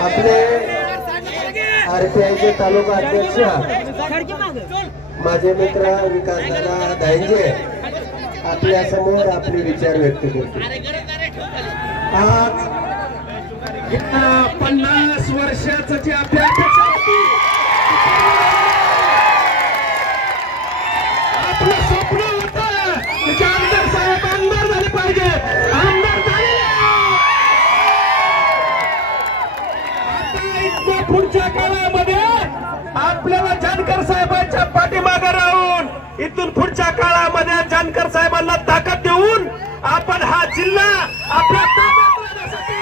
आपले आरपीआयचे तालुका अध्यक्ष माझे मित्र विकासदादा दायंजे आपल्या समोर आपले विचार व्यक्त करतील। आज 50 वर्षाचं जे आपल्या आपलं स्वप्न होतं की आमदार साहेब आमदार झाले पाहिजे, आमदार झाले। आता इथल्या पुढच्या काळामध्ये आपल्याला जानकर साहेबांच्या पाठीमागे राहून इथून पुढच्या काळामध्ये जानकर साहेबांना ताकद देऊन आपण हा जिल्हा आपल्या ताब्यात आणण्यासाठी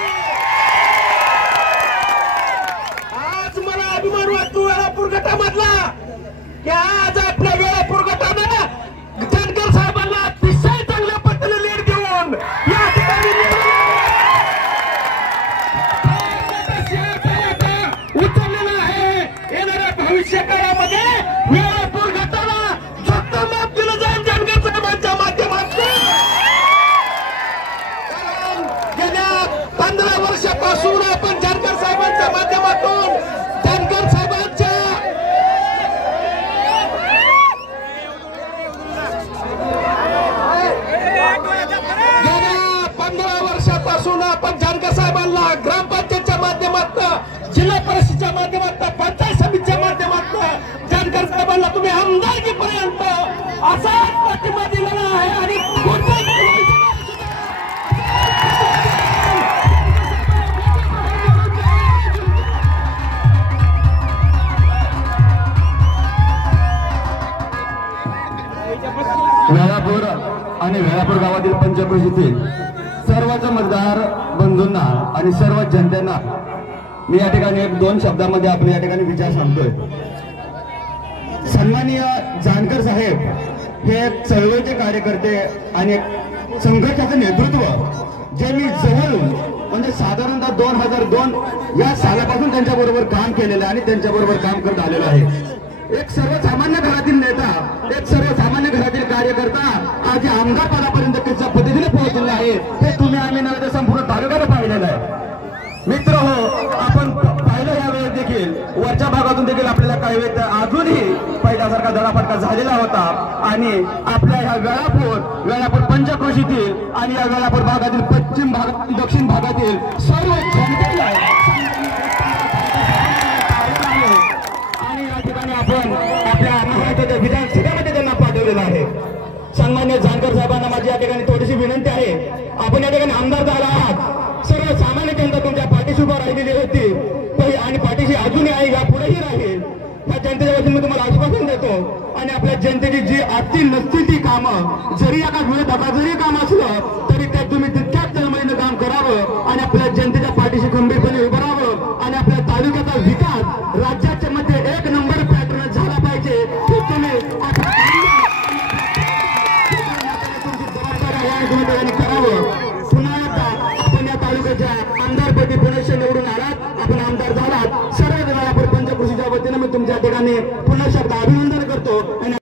आज मला अभिमान वाटतो वेळापूर गटामधला की आज आपल्या वेळापूर गटानं जानकर साहेबांना अतिशय चांगल्या पद्धतीने लीड देऊन या ठिकाणी उचललेला आहे। येणाऱ्या भविष्य काळामध्ये वेळापूर गटाला झोक्ता माप दिलं जाईल जानकर साहेबांच्या माध्यमातून। गेल्या 15 वर्षापासून आपण जानकर साहेबांच्या माध्यमातून जानकर साहेबांच्या गेल्या 15 वर्षापासून आपण जानकर साहेबांना ग्रामपंचायतच्या माध्यमातून जिल्हा परिषदेच्या माध्यमातून पंचायत समितीच्या माध्यमातून जानकर साहेबांना तुम्ही आमदारकीपर्यंत असाच पाठिंबा दिलेला आहे आणि वेळापूर आणि वेळापूर गावातील पंचक्रोशीतील सर्वच मतदार बंधूंना आणि सर्व जनतेना मी या ठिकाणी 1-2 शब्दामध्ये आपले या ठिकाणी विचार सांगतोय। सन्माननीय जानकर साहेब हे चळवळीचे कार्यकर्ते आणि संघर्षाचं नेतृत्व जे मी जवळून म्हणजे साधारणतः 2002 या सालापासून त्यांच्या बरोबर काम केलेलं आणि त्यांच्या बरोबर काम करत आलेलो आहे। एक सर्वसामान्य घरातील नेता, एक सर्वसामान्य घरातील कार्यकर्ता आज आमदार पदापर्यंत कशा पद्धतीने पोहोचलेला आहे हे तुम्ही आम्ही नव्हे संपूर्ण तालुक्याला पाहिलेलं आहे। मित्र हो, आपण पाहिलं यावेळेस देखील वरच्या भागातून देखील आपल्याला काही वेळ अजूनही पहिल्यासारखा धडाफटका झालेला होता आणि आपल्या ह्या वेळापूर पंचक्रोशीतील आणि या वेळापूर भागातील पश्चिम भाग दक्षिण भागातील सर्व जनतेला आणि या ठिकाणी आपण आपल्या महाराष्ट्राच्या विधानसभेमध्ये त्यांना पाठवलेलं आहे। सन्मान्य जानकर साहेबांना माझी या ठिकाणी थोडीशी विनंती आहे, आपण या ठिकाणी आमदार झाला आहात, सर्वसामान्य जनता तुमच्या पाठीशी उभा राहिलेली होती आणि पाठीशी अजूनही आहे, यापुढेही राहील। या जनतेच्या वतीने मी तुम्हाला आश्वासन देतो आणि आपल्या जनतेची जी असतील नसतील ती कामं जरी एका विरोधाचा जरी काम असलं तरी त्यात तुम्ही तितक्याच तळमळीनं काम करावं आणि आपल्या जनतेच्या पाठीशी खंबीरपणे उभं राहावं आणि आपल्या तालुक्याचा विकास राज्याच्या मध्ये 1 नंबर पॅटर्न झाला पाहिजे हे तुम्ही करावं। पुन्हा एकदा आपण या तालुक्याच्या आमदारपदी पुनश्च निवडून आलात, आपण आमदार झालात। सर्व वेळापूर पंचक्रोशीच्या वतीने मी तुमच्या ठिकाणी पुन्हा शब्द अभिनंदन करतो।